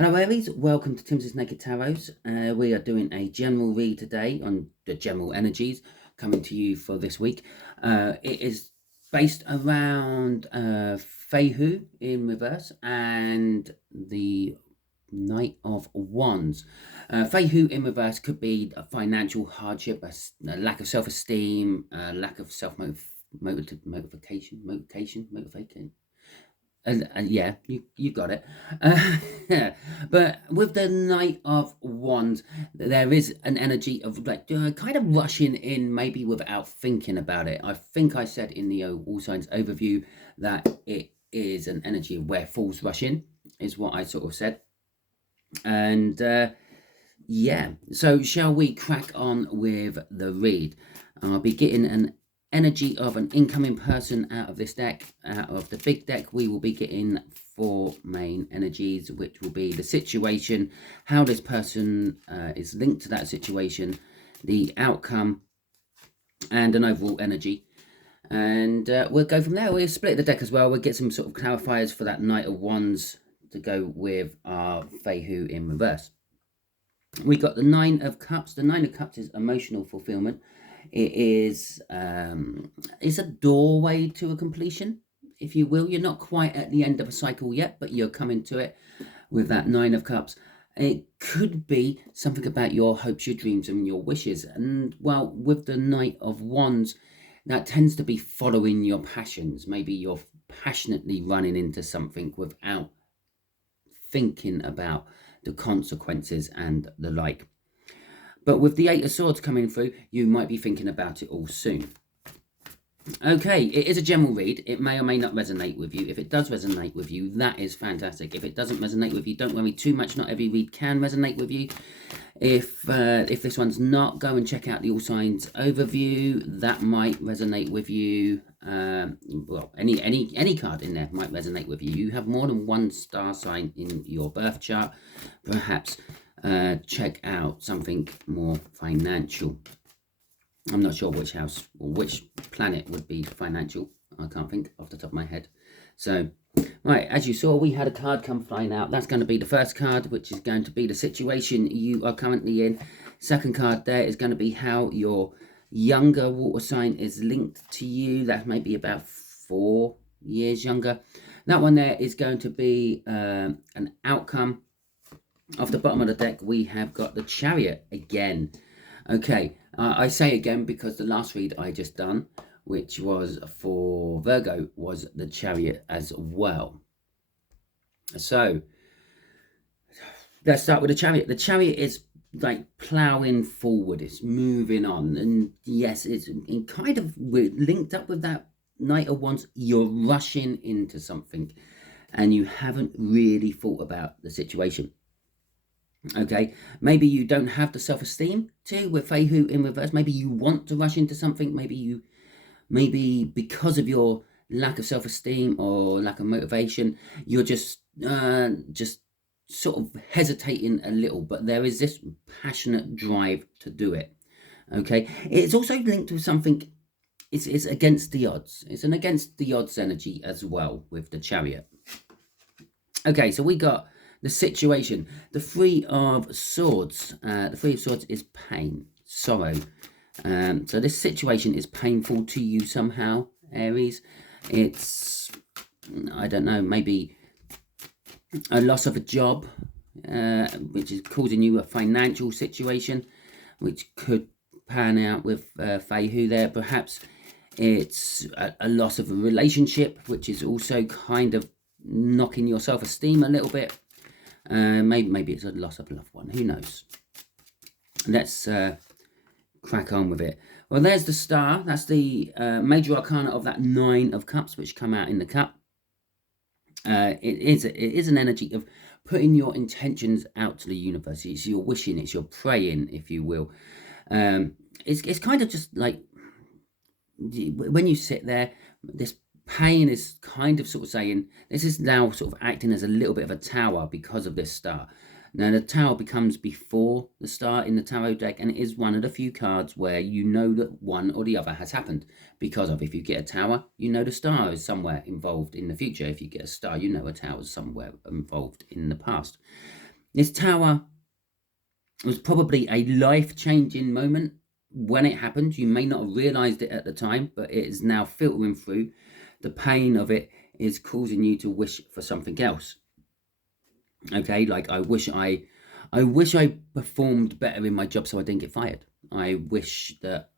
Hello Aries, welcome to Timsy Naked Tarot. We are doing a general read today on the general energies coming to you for this week. It is based around Feihu in reverse and the Knight of Wands. Feihu in reverse could be a financial hardship, a lack of self-esteem, a lack of motivation. Yeah, you got it. Yeah. But with the Knight of Wands, there is an energy of like kind of rushing in, maybe without thinking about it. I think I said in the All Signs overview that it is an energy of where fools rush in, is what I sort of said. And yeah, so shall we crack on with the read? I'll be getting an energy of an incoming person out of this deck. Out of the big deck, we will be getting 4 main energies, which will be the situation, how this person is linked to that situation, the outcome, and an overall energy. And we'll go from there. We'll split the deck as well. We'll get some sort of clarifiers for that Knight of Wands to go with our Feihu in reverse. We got the 9 of Cups. The 9 of Cups is emotional fulfillment. It is it's a doorway to a completion, if you will. You're not quite at the end of a cycle yet, but you're coming to it with that 9 of Cups. It could be something about your hopes, your dreams, and your wishes. And, well, with the Knight of Wands, that tends to be following your passions. Maybe you're passionately running into something without thinking about the consequences and the like. But with the 8 of Swords coming through, you might be thinking about it all soon. Okay, it is a general read. It may or may not resonate with you. If it does resonate with you, that is fantastic. If it doesn't resonate with you, don't worry too much. Not every read can resonate with you. If this one's not, go and check out the All Signs overview. That might resonate with you. Well, any card in there might resonate with you. You have more than one star sign in your birth chart. Perhaps check out something more financial. I'm not sure which house or which planet would be financial. I can't think off the top of my head. So, right, as you saw, we had a card come flying out. That's going to be the first card, which is going to be the situation you are currently in. Second card there is going to be how your younger water sign is linked to you. That may be about 4 years younger. That one there is going to be an outcome. Off the bottom of the deck, we have got the Chariot again. Okay, I say again because the last read I just done, which was for Virgo, was the Chariot as well. So, let's start with the Chariot. The Chariot is like ploughing forward. It's moving on. And yes, it's kind of linked up with that Knight of Wands. You're rushing into something and you haven't really thought about the situation. Okay, maybe you don't have the self-esteem too with Feihu in reverse. Maybe you want to rush into something. Maybe because of your lack of self-esteem or lack of motivation, you're just sort of hesitating a little. But there is this passionate drive to do it. Okay, it's also linked with something. It's against the odds. It's an against the odds energy as well with the Chariot. Okay, so we got the situation, the 3 of Swords. The 3 of Swords is pain, sorrow. So this situation is painful to you somehow, Aries. It's, I don't know, maybe a loss of a job, which is causing you a financial situation, which could pan out with Feihu there. Perhaps it's a loss of a relationship, which is also kind of knocking your self-esteem a little bit. Maybe it's a loss of a loved one. Who knows? Let's crack on with it. Well, there's the star. That's the major arcana of that 9 of Cups, which come out in the cup. It is an energy of putting your intentions out to the universe. It's your wishing. It's your praying, if you will. It's kind of just like when you sit there, this pain is kind of sort of saying, this is now sort of acting as a little bit of a tower because of this star. Now, the tower becomes before the star in the tarot deck, and it is one of the few cards where you know that one or the other has happened. Because of, if you get a tower, you know the star is somewhere involved in the future. If you get a star, you know a tower is somewhere involved in the past. This tower was probably a life-changing moment when it happened. You may not have realized it at the time, but it is now filtering through. The pain of it is causing you to wish for something else. Okay, like I wish I performed better in my job so I didn't get fired. I wish that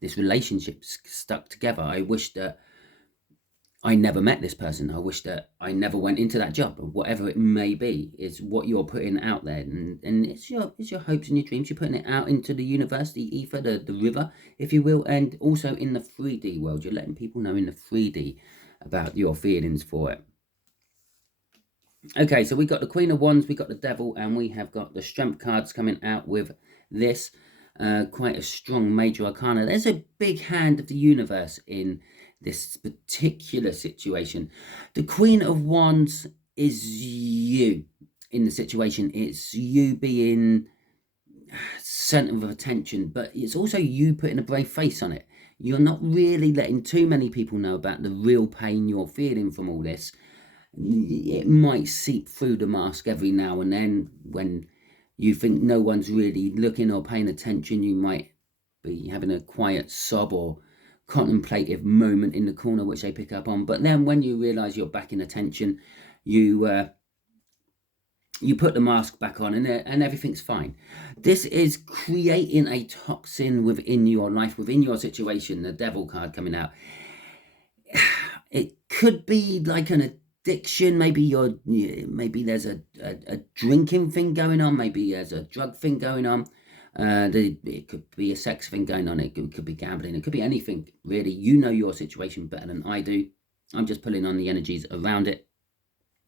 this relationship stuck together. I wish that I never met this person. I wish that I never went into that job, or whatever it may be. Is what you're putting out there, and it's your hopes and your dreams. You're putting it out into the universe, the ether, the river, if you will, and also in the 3D world. You're letting people know in the 3D about your feelings for it. Okay, so we got the Queen of Wands, we got the Devil, and we have got the Strength cards coming out with this. Quite a strong major arcana. There's a big hand of the universe in this particular situation. The Queen of Wands is you in the situation. It's you being center of attention, but it's also you putting a brave face on it. You're not really letting too many people know about the real pain you're feeling from all this. It might seep through the mask every now and then when you think no one's really looking or paying attention. You might be having a quiet sob or contemplative moment in the corner which they pick up on, but then when you realize you're back in attention, you put the mask back on and everything's fine. This is creating a toxin within your life, within your situation. The Devil card coming out, it could be like an addiction. Maybe there's a drinking thing going on, maybe there's a drug thing going on. It could be a sex thing going on. It could be gambling. It could be anything, really. You know your situation better than I do. I'm just pulling on the energies around it.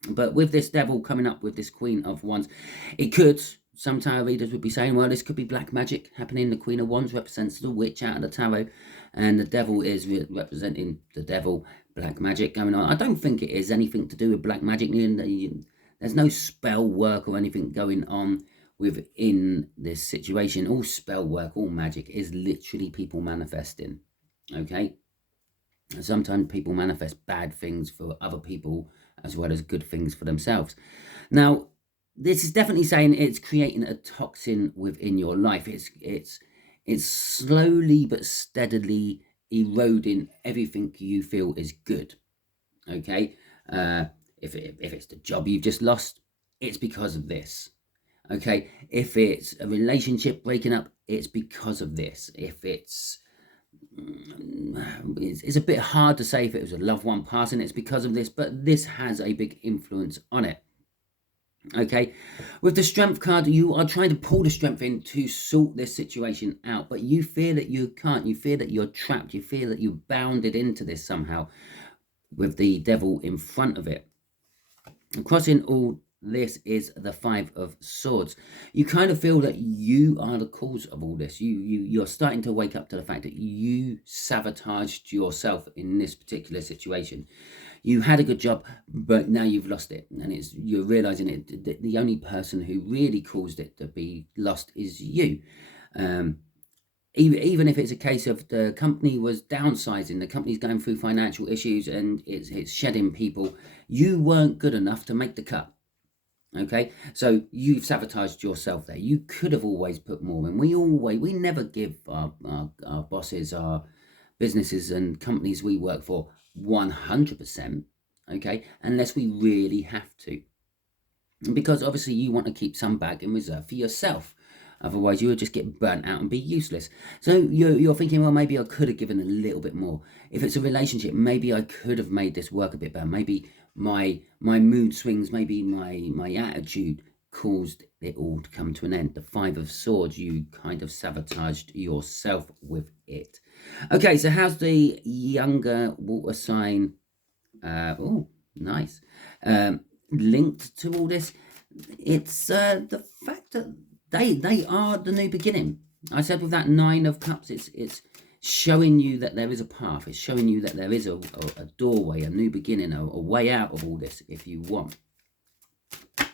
But with this Devil coming up with this Queen of Wands, it could, some tarot readers would be saying, well, this could be black magic happening. The Queen of Wands represents the witch out of the tarot, and the Devil is representing the devil, black magic going on. I don't think it is anything to do with black magic. There's no spell work or anything going on within this situation. All spell work, all magic is literally people manifesting. Okay, and sometimes people manifest bad things for other people as well as good things for themselves. Now, this is definitely saying it's creating a toxin within your life. It's slowly but steadily eroding everything you feel is good. Okay, if it's the job you've just lost, it's because of this. Okay, if it's a relationship breaking up, it's because of this. If it's a bit hard to say if it was a loved one passing, it's because of this, but this has a big influence on it. Okay, with the Strength card, you are trying to pull the strength in to sort this situation out, but you fear that you can't. You fear that you're trapped. You fear that you're bounded into this somehow with the Devil in front of it. Crossing all this is the Five of Swords. You kind of feel that you are the cause of all this. You're starting to wake up to the fact that you sabotaged yourself in this particular situation. You had a good job, but now you've lost it, and you're realizing it. The only person who really caused it to be lost is you. Even if it's a case of the company was downsizing, the company's going through financial issues and it's shedding people, you weren't good enough to make the cut. Okay, so you've sabotaged yourself there. You could have always put more in. We never give our bosses, our businesses and companies we work for 100%, okay, unless we really have to, because obviously you want to keep some back in reserve for yourself. Otherwise, you would just get burnt out and be useless. So you're thinking, well, maybe I could have given a little bit more. If it's a relationship, maybe I could have made this work a bit better. Maybe my mood swings, maybe my attitude caused it all to come to an end. The Five of Swords, you kind of sabotaged yourself with it. Okay, so how's the younger water sign? Oh, nice. Linked to all this, it's the fact that they are the new beginning. I said with that Nine of Cups, it's showing you that there is a path. It's showing you that there is a doorway, a new beginning, a way out of all this if you want.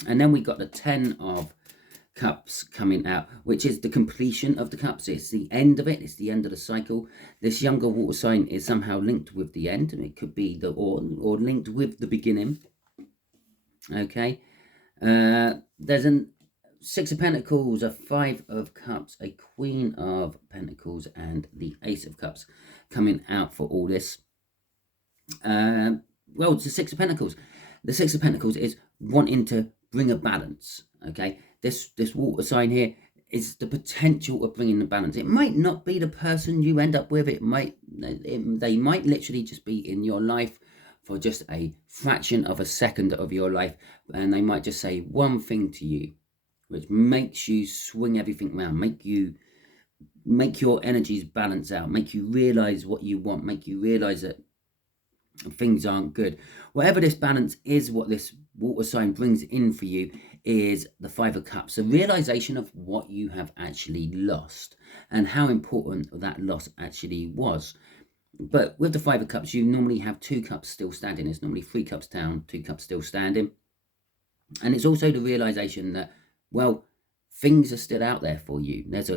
And then we got the Ten of Cups coming out, which is the completion of the cups. It's the end of it. It's the end of the cycle. This younger water sign is somehow linked with the end, and it could be or linked with the beginning. Okay. There's a Six of Pentacles, a Five of Cups, a Queen of Pentacles, and the Ace of Cups coming out for all this. Well, it's the Six of Pentacles. The Six of Pentacles is wanting to bring a balance. Okay, this water sign here is the potential of bringing the balance. It might not be the person you end up with. They might literally just be in your life for just a fraction of a second of your life, and they might just say one thing to you which makes you swing everything around, make your energies balance out, make you realize what you want, make you realize that things aren't good. Whatever this balance is, what this water sign brings in for you is the Five of Cups, the realization of what you have actually lost and how important that loss actually was. But with the Five of Cups, you normally have two cups still standing. It's normally three cups down, two cups still standing. And it's also the realization that, well, things are still out there for you. There's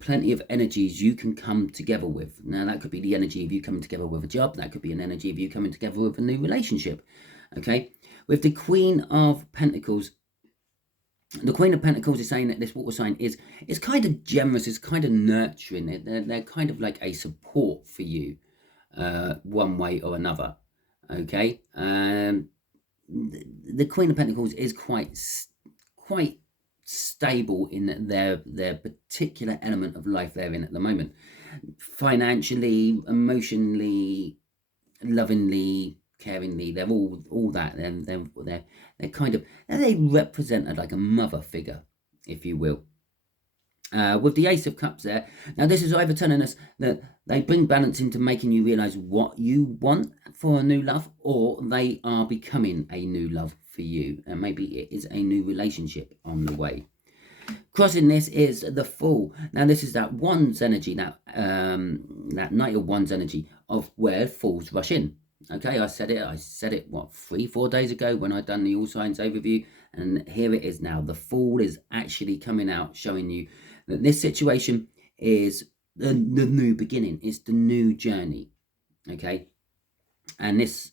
plenty of energies you can come together with. Now, that could be the energy of you coming together with a job. That could be an energy of you coming together with a new relationship. Okay? With the Queen of Pentacles, the Queen of Pentacles is saying that this water sign is kind of generous, it's kind of nurturing. They're kind of like a support for you, one way or another. Okay? The Queen of Pentacles is quite stable in their particular element of life they're in at the moment, financially, emotionally, lovingly, caringly. They're all that. They're kind of, they represent like a mother figure, if you will. With the Ace of Cups there, now this is either telling us that they bring balance into making you realize what you want for a new love, or they are becoming a new love for you, and maybe it is a new relationship on the way. Crossing this is the Fool. Now this is that Wands energy, that Knight of Wands energy of where fools rush in. Okay, I said it what, 3-4 days ago when I'd done the All Signs overview, and here it is now. The Fool is actually coming out, showing you that this situation is the new beginning. It's the new journey. Okay, and this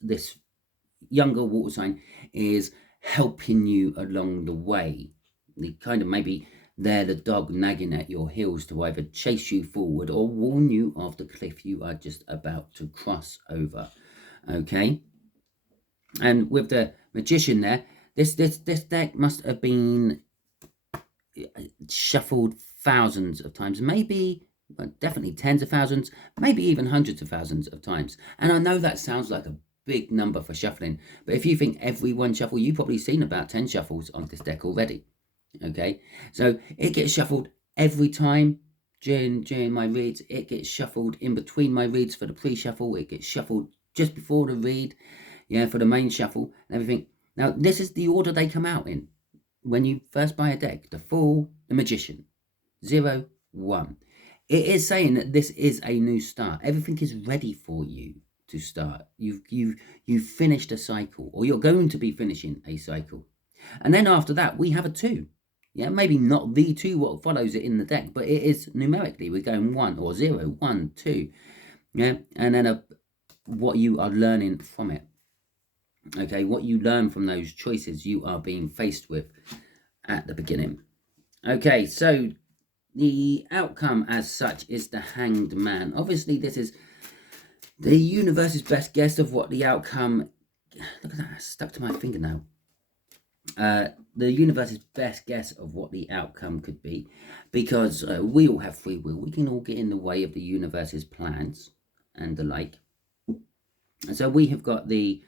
younger water sign is helping you along the way. The kind of, maybe they're the dog nagging at your heels to either chase you forward or warn you of the cliff you are just about to cross over. Okay, and with the Magician there, this deck must have been shuffled thousands of times, maybe, definitely tens of thousands, maybe even hundreds of thousands of times. And I know that sounds like a big number for shuffling, but if you think every one shuffle, you've probably seen about 10 shuffles on this deck already. Okay, so it gets shuffled every time during my reads. It gets shuffled in between my reads for the pre-shuffle. It gets shuffled just before the read, yeah, for the main shuffle and everything. Now, this is the order they come out in when you first buy a deck: the Fool, the Magician, 0, 1. It is saying that this is a new start. Everything is ready for you to start. You've finished a cycle, or you're going to be finishing a cycle. And then after that, we have a 2. Yeah, maybe not the 2 what follows it in the deck, but it is numerically. We're going 1 or 0, 1, 2. Yeah, and then what you are learning from it. Okay, what you learn from those choices you are being faced with at the beginning. Okay, so the outcome as such is the Hanged Man. Obviously, this is the universe's best guess of what the outcome... Look at that, that's stuck to my finger now. The universe's best guess of what the outcome could be, because we all have free will. We can all get in the way of the universe's plans and the like. And so we have got the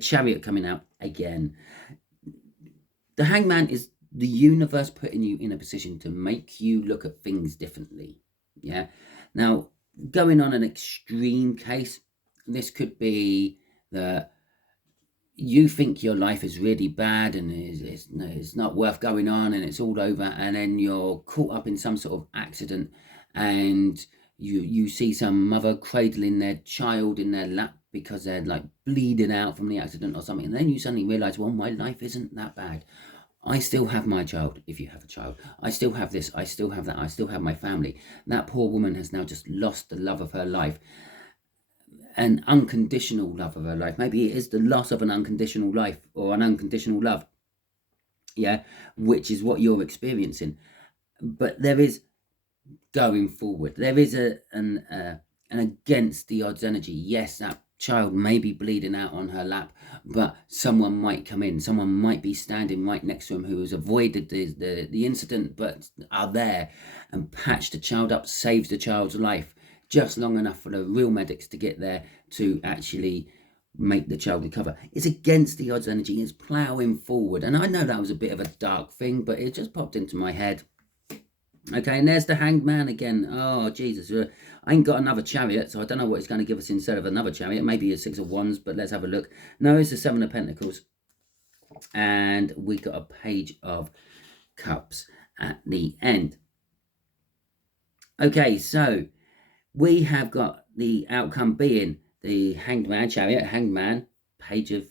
Chariot coming out again. The Hangman is the universe putting you in a position to make you look at things differently. Yeah. Now, going on an extreme case, this could be that you think your life is really bad and it's not worth going on and it's all over, and then you're caught up in some sort of accident and you see some mother cradling their child in their lap because they're like bleeding out from the accident or something, and then you suddenly realize, well, my life isn't that bad. I still have my child, if you have a child. I still have this, I still have that, I still have my family. That poor woman has now just lost the love of her life, an unconditional love of her life. Maybe it is the loss of an unconditional life or an unconditional love. yeah, which is what you're experiencing. But there is going forward. There is an against the odds energy. Yes, that child may be bleeding out on her lap, but someone might come in. Someone might be standing right next to him who has avoided the incident, but are there and patch the child up, saves the child's life just long enough for the real medics to get there to actually make the child recover. It's against the odds energy. It's ploughing forward. And I know that was a bit of a dark thing, but it just popped into my head. Okay, and there's the Hanged Man again. Oh, Jesus. I ain't got another Chariot, so I don't know what it's going to give us instead of another Chariot. Maybe a Six of Wands, but let's have a look. No, it's the Seven of Pentacles. And we got a Page of Cups at the end. Okay, so we have got the outcome being the Hanged Man, Chariot, Hanged Man, Page of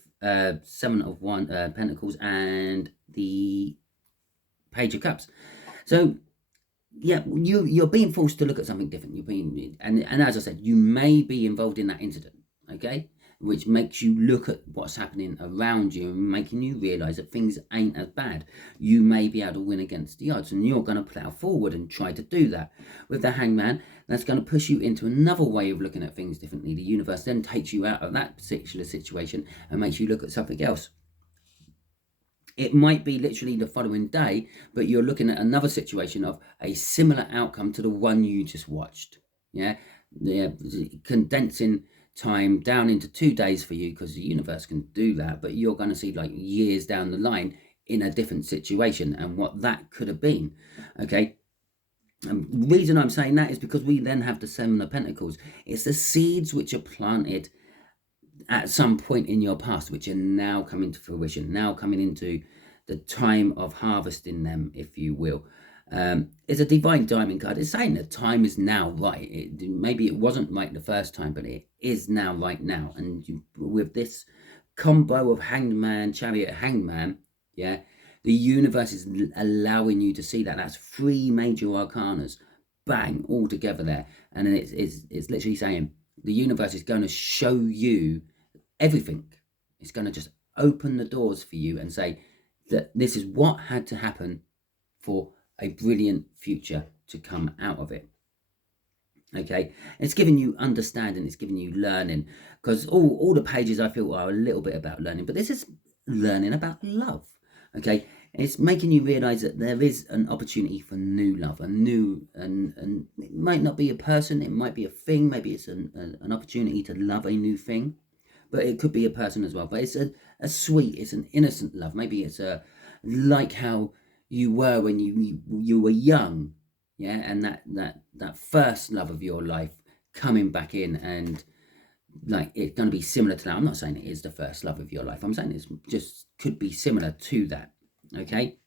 Seven of Pentacles, and the Page of Cups. So yeah, you're being forced to look at something different. You're being, and as I said, you may be involved in that incident, okay, which makes you look at what's happening around you and making you realize that things ain't as bad. You may be able to win against the odds, and you're going to plow forward and try to do that. With the Hangman, that's going to push you into another way of looking at things differently. The universe then takes you out of that particular situation and makes you look at something else. It might be literally the following day, but you're looking at another situation of a similar outcome to the one you just watched. Yeah, condensing time down into 2 days for you, because the universe can do that, but you're going to see like years down the line in a different situation and what that could have been. Okay. The reason I'm saying that is because we then have the Seven of Pentacles. It's the seeds which are planted at some point in your past, which are now coming to fruition, now coming into the time of harvesting them, if you will. It's a Divine Diamond card. It's saying that time is now right. Maybe it wasn't right the first time, but it is now right now. And with this combo of Hanged Man, Chariot, Hanged Man, yeah, the universe is allowing you to see that. That's 3 major arcanas, bang, all together there. And then it's literally saying the universe is going to show you everything. It's going to just open the doors for you and say that this is what had to happen for a brilliant future to come out of it. Okay, it's giving you understanding, it's giving you learning, because all the pages I feel are a little bit about learning, but this is learning about love. Okay, it's making you realize that there is an opportunity for new love, and it might not be a person, it might be a thing, maybe it's an opportunity to love a new thing, but it could be a person as well. But it's a sweet, it's an innocent love. Maybe it's like how you were when you were young, yeah, and that first love of your life coming back in, and like it's going to be similar to that. I'm not saying it is the first love of your life. I'm saying it's just could be similar to that. Okay.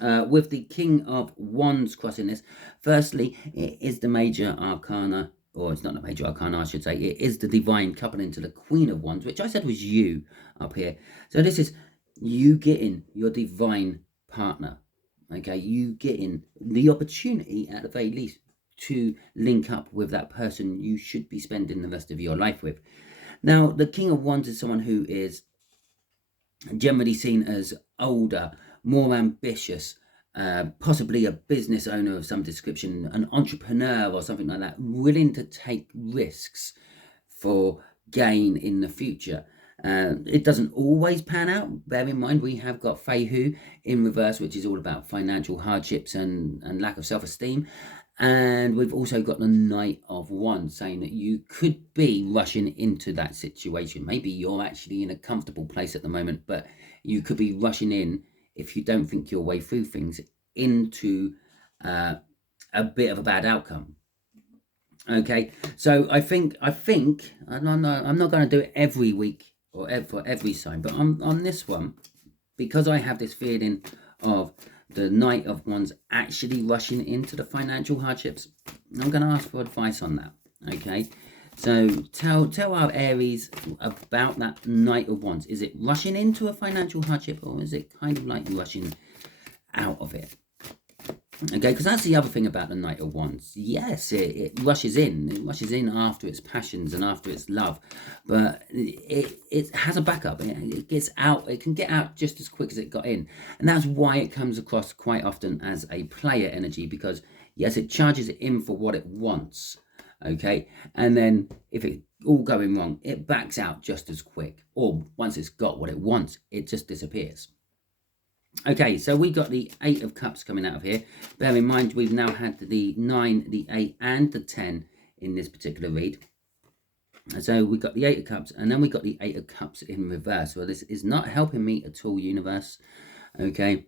With the King of Wands crossing this, firstly, it is the major arcana, or it's not the major arcana, I should say. It is the divine coupling to the Queen of Wands, which I said was you up here. So this is you getting your divine partner. Okay, you getting the opportunity, at the very least, to link up with that person you should be spending the rest of your life with. Now, the King of Wands is someone who is generally seen as older, more ambitious, possibly a business owner of some description, an entrepreneur or something like that, willing to take risks for gain in the future. It doesn't always pan out. Bear in mind, we have got Feihu in reverse, which is all about financial hardships and lack of self-esteem. And we've also got the Knight of Wands, saying that you could be rushing into that situation. Maybe you're actually in a comfortable place at the moment, but you could be rushing in, if you don't think your way through things, into a bit of a bad outcome. Okay, so I think I'm not going to do it every week or for every sign, but on this one, because I have this feeling of the Knight of Wands actually rushing into the financial hardships, I'm going to ask for advice on that. Okay, so tell our Aries about that Knight of Wands. Is it rushing into a financial hardship, or is it kind of like rushing out of it? Okay, because that's the other thing about the Knight of Wands. Yes, it rushes in. It rushes in after its passions and after its love, but it has a backup. It gets out. It can get out just as quick as it got in, and that's why it comes across quite often as a player energy. Because yes, it charges it in for what it wants. Okay, and then if it all going wrong, it backs out just as quick. Or once it's got what it wants, it just disappears. Okay, so we got the 8 of Cups coming out of here. Bear in mind, we've now had the 9, the 8, and the 10 in this particular read. So we got the 8 of Cups, and then we got the 8 of Cups in reverse. Well, this is not helping me at all, universe. Okay.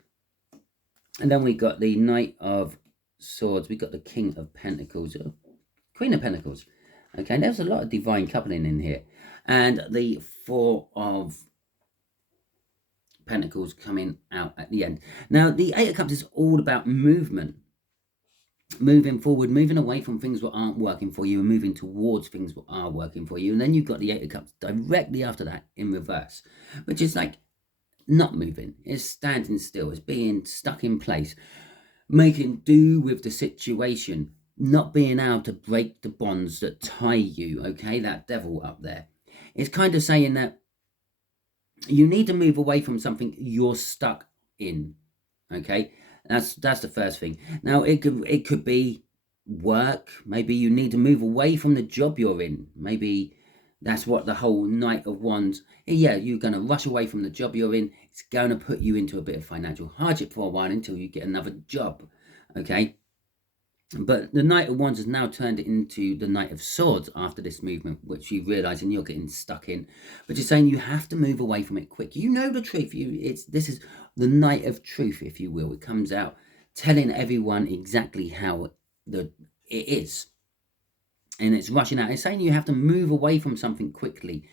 And then we got the Knight of Swords. We got the King of Pentacles. Queen of Pentacles. Okay, there's a lot of divine coupling in here. And the 4 of Pentacles coming out at the end. Now, the 8 of Cups is all about movement. Moving forward, moving away from things that aren't working for you and moving towards things that are working for you. And then you've got the 8 of Cups directly after that in reverse, which is like not moving. It's standing still. It's being stuck in place, making do with the situation, not being able to break the bonds that tie you, okay? That devil up there. It's kind of saying that you need to move away from something you're stuck in, okay? That's the first thing. Now, it could be work. Maybe you need to move away from the job you're in. Maybe that's what the whole Knight of Wands, yeah, you're going to rush away from the job you're in. It's going to put you into a bit of financial hardship for a while until you get another job, okay? But the Knight of Wands has now turned it into the Knight of Swords after this movement, which you realise and you're getting stuck in. But you're saying you have to move away from it quick. You know the truth. This is the Knight of Truth, if you will. It comes out telling everyone exactly how it is. And it's rushing out. It's saying you have to move away from something quickly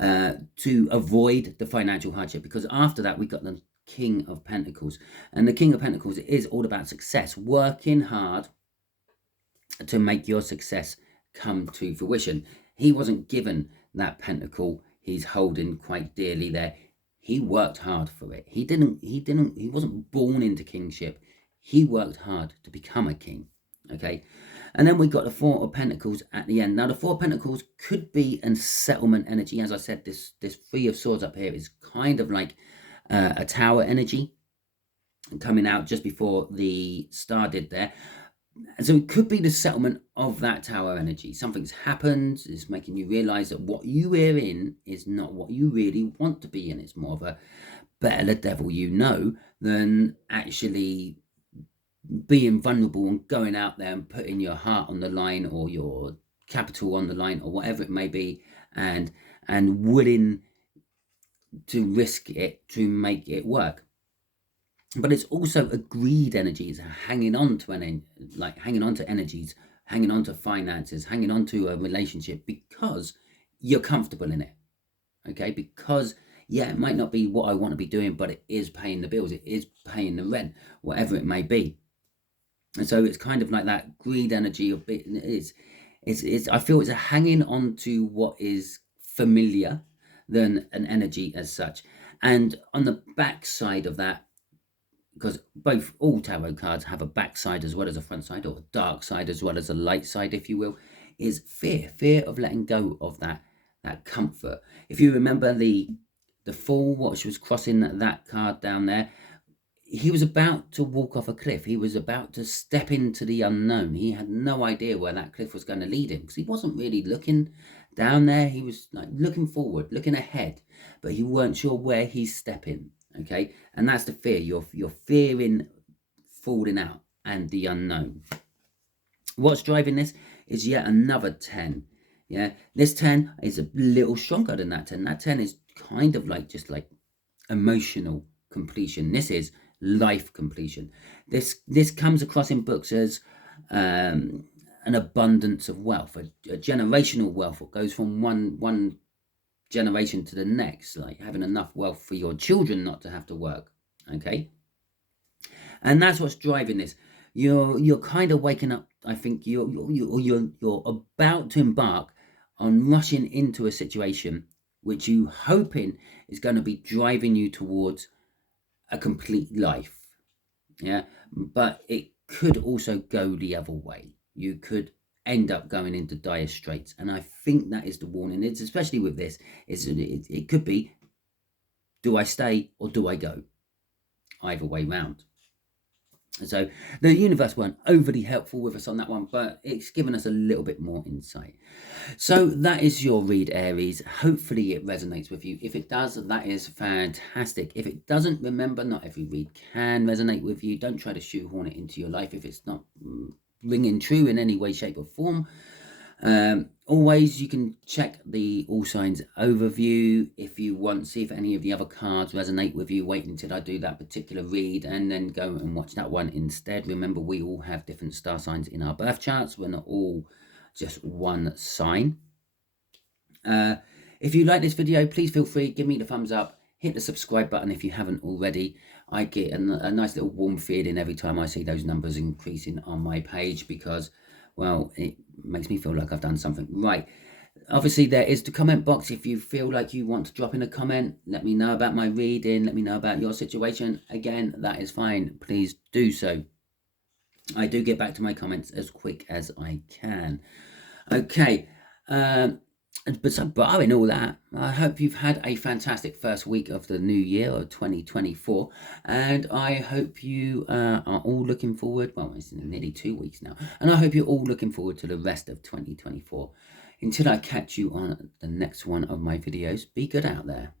to avoid the financial hardship. Because after that, we got the King of Pentacles. And the King of Pentacles is all about success, working hard to make your success come to fruition. He wasn't given that pentacle he's holding quite dearly there. He worked hard for it. He wasn't born into kingship. He worked hard to become a king. Okay. And then we got the 4 of Pentacles at the end. Now, the 4 of Pentacles could be a settlement energy. As I said, this 3 of Swords up here is kind of like a tower energy coming out just before the star did there. So it could be the settlement of that tower energy. Something's happened. It's making you realize that what you are in is not what you really want to be in. It's more of a better the devil you know than actually being vulnerable and going out there and putting your heart on the line or your capital on the line or whatever it may be, and willing to risk it to make it work. But it's also a greed energy. It's hanging on to hanging on to energies, hanging on to finances, hanging on to a relationship because you're comfortable in it. Okay, because yeah, it might not be what I want to be doing, but it is paying the bills, it is paying the rent, whatever it may be. And so it's kind of like that greed energy of it's I feel it's a hanging on to what is familiar than an energy as such. And on the back side of that, because all tarot cards have a back side as well as a front side, or a dark side as well as a light side, if you will, is fear of letting go of that comfort. If you remember the Fool, what she was crossing that card down there, he was about to walk off a cliff. He was about to step into the unknown. He had no idea where that cliff was going to lead him because he wasn't really looking down there. He was like looking forward, looking ahead, but he weren't sure where he's stepping. Okay, and that's the fear. You're fearing falling out and the unknown. What's driving this is yet another 10. Yeah, this 10 is a little stronger than that 10. That 10 is kind of like just like emotional completion. This is life completion. This comes across in books as an abundance of wealth, a generational wealth that goes from one generation to the next, like having enough wealth for your children not to have to work. Okay, and that's what's driving this. You're kind of waking up. I think you're about to embark on rushing into a situation which you hoping is going to be driving you towards a complete life. Yeah, but it could also go the other way. You could end up going into dire straits, and I think that is the warning. It's especially with this, it could be, do I stay or do I go? Either way round. So the universe weren't overly helpful with us on that one, but it's given us a little bit more insight. So that is your read, Aries. Hopefully it resonates with you. If it does, that is fantastic. If it doesn't, remember, not every read can resonate with you. Don't try to shoehorn it into your life if it's not ringing true in any way, shape or form. Always, you can check the All Signs overview if you want, see if any of the other cards resonate with you. Wait until I do that particular read and then go and watch that one instead. Remember, we all have different star signs in our birth charts. We're not all just one sign. If you like this video, please feel free, give me the thumbs up, hit the subscribe button if you haven't already. I get a nice little warm feeling every time I see those numbers increasing on my page, because, well, it makes me feel like I've done something right. Obviously, there is the comment box. If you feel like you want to drop in a comment, let me know about my reading, let me know about your situation. Again, that is fine. Please do so. I do get back to my comments as quick as I can. Okay. But so barring all that, I hope you've had a fantastic first week of the new year of 2024, and I hope you are all looking forward. Well, it's nearly 2 weeks now, and I hope you're all looking forward to the rest of 2024. Until I catch you on the next one of my videos, be good out there.